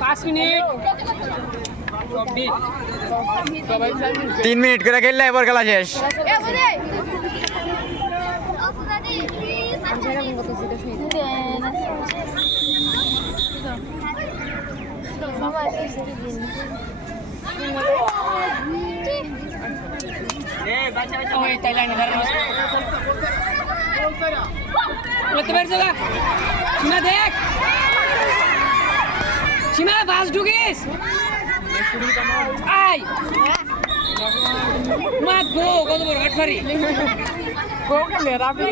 5 minute 3 minute করে খেললে এবার খেলা শেষ। সীমা দেখ, সীমা বাস ঢুকিস আই মাত গো কত বড় আটফারি গো কেন রাবি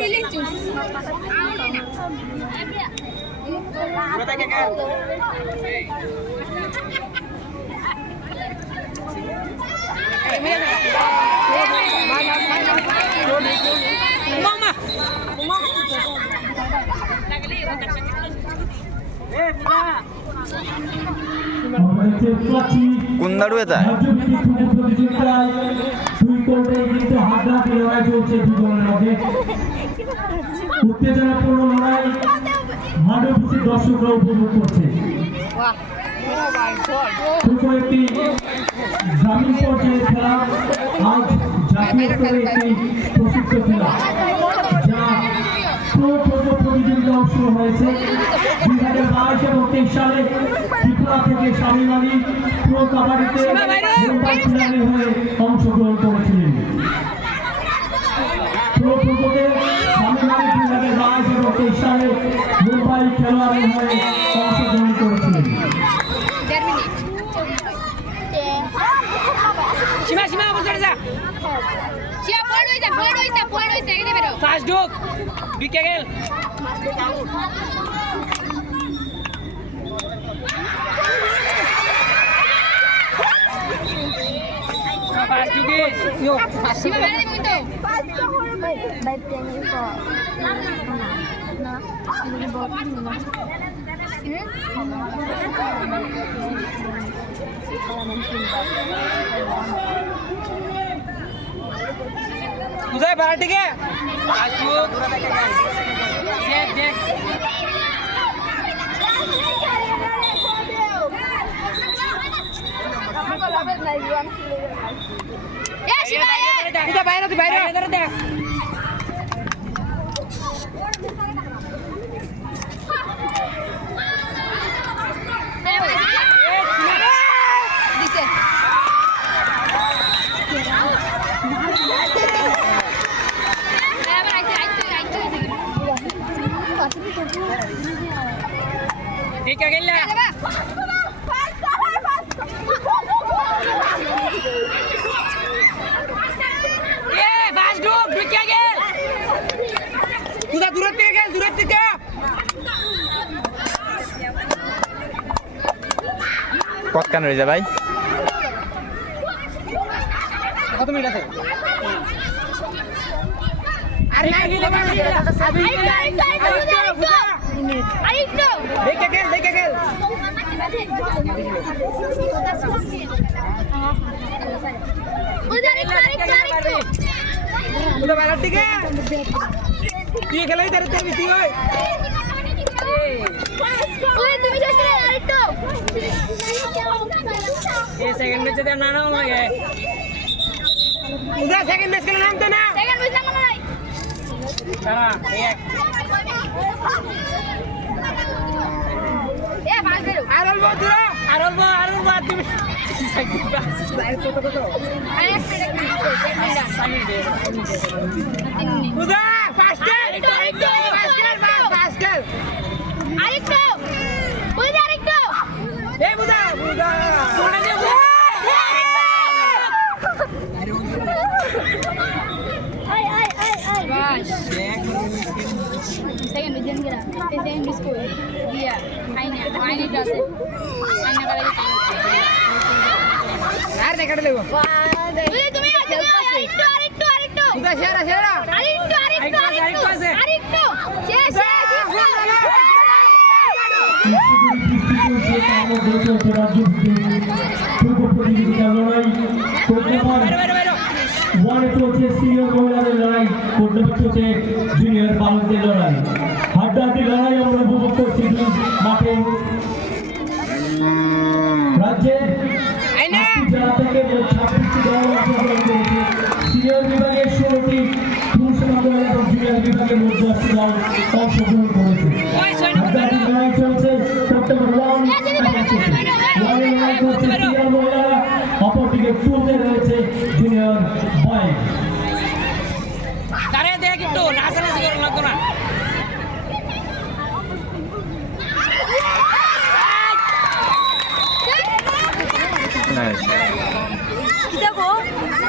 কথা কে মামা কোন দাঁড়ু এটা? উত্তেজনাপূর্ণ লড়াই মাঠে দর্শকরা উপভোগ করছে। একটি গ্রামীণ পর্যায়ে খেলা আজ জাতীয় স্তরে একটি প্রসিদ্ধ খেলা, যা প্রতিযোগিতা শুরু হয়েছে 2022 এবং 23 সালে ত্রিপুরা থেকে স্বামী আলী প্রো কাবাডিতে মুম্বাই খেলাড়ি হয়ে অংশগ্রহণ করেছিলেন। প্রো ফুটবলে স্বামী আলী 2022 এবং 23 সালে মুম্বাই খেলোয়াড়ি হয়ে অংশগ্রহণ করেছিলেন। সীমা সীমা বসে যা ফাস্ট ঢুক বিকে গেল ফাস্ট ঢুকিস ইয়ো সীমা মেরে দিবি তো বাই প্লেনিং তো না ini botol उदय बाहर ठीक है ठीक है गेल ए फास्ट डूब बिके गेल पूरा दूर থেকে কতক্ষণ রয়েছে ভাই? কত মিনিট আছে? আরে না গিয়ে আরেকটু দেখে গেল उधर बैठा ठीक है ये खेला इधर तेरे बीती होए ओए तुम क्या कर रहे यार तो ये सेकंड मैच दे ना हो गए उधर सेकंड मैच का नाम तो ना सेकंड मैच नाम नहीं हां एक ए बाल बेरो आरल बो तुम उधर faster second vision kira second school dia aine jase aine kare yaar dekha le wo oye tumi arekto uda shera arekto junior বালকদের লড়াই হাড্ডাহাড্ডি লড়াই আমরা উপভোগ করছি মাঠে থেকে মধ্যরাষ্ট্র দল অংশগ্রহণ করেছে। আধ্যাত্মিক লড়াই চলছে, প্রত্যেকের লড়াই করছে সিনিয়র মহিলারা, অপরদিকে তুলতে রয়েছে জুনিয়র বয়েজ।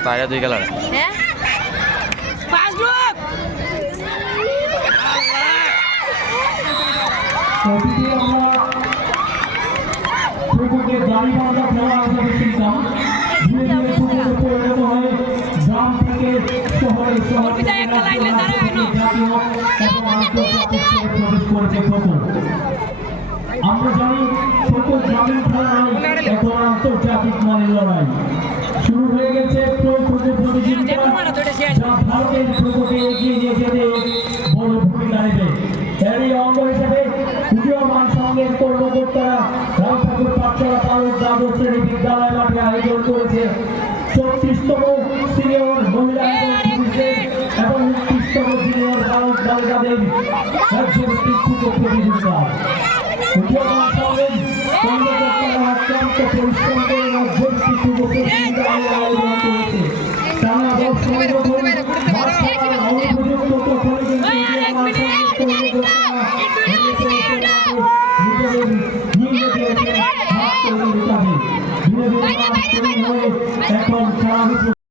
তারা 2 খেলার প্রতিদিন আমরা পুকুরকে গাড়ি বাঁধা খেলা হিসাবে শুনতাম, ধীরে ধীরে পুকুরে পরিণত হয়ে গ্রাম থেকে শহরে শহর থেকে জাতীয় এবং আন্তর্জাতিক স্তরে প্রবেশ করেছে খোখো। আমরা জানি খোখো গ্রামীণ খেলা নয়, এখন আন্তর্জাতিক মানের লড়াই। শুরু হয়ে গেছে প্রো খোখো প্রতিযোগিতা, যা ভারতের খোখোকে এগিয়ে নিয়ে যেতে বড় ভূমিকা নেবে। এরই অঙ্গ হিসেবে উদীয়মান সংঘের কর্মকর্তারা রাম ঠাকুর পাঠশালা পালক দ্বাদশ শ্রেণী বিদ্যালয় মাঠে আয়োজন করেছে 34তম সিনিয়র মহিলা এবং পুরুষদের এবং 29তম সিনিয়র বালক বালিকাদের রাজ্যভিত্তিক খোখো প্রতিযোগিতা।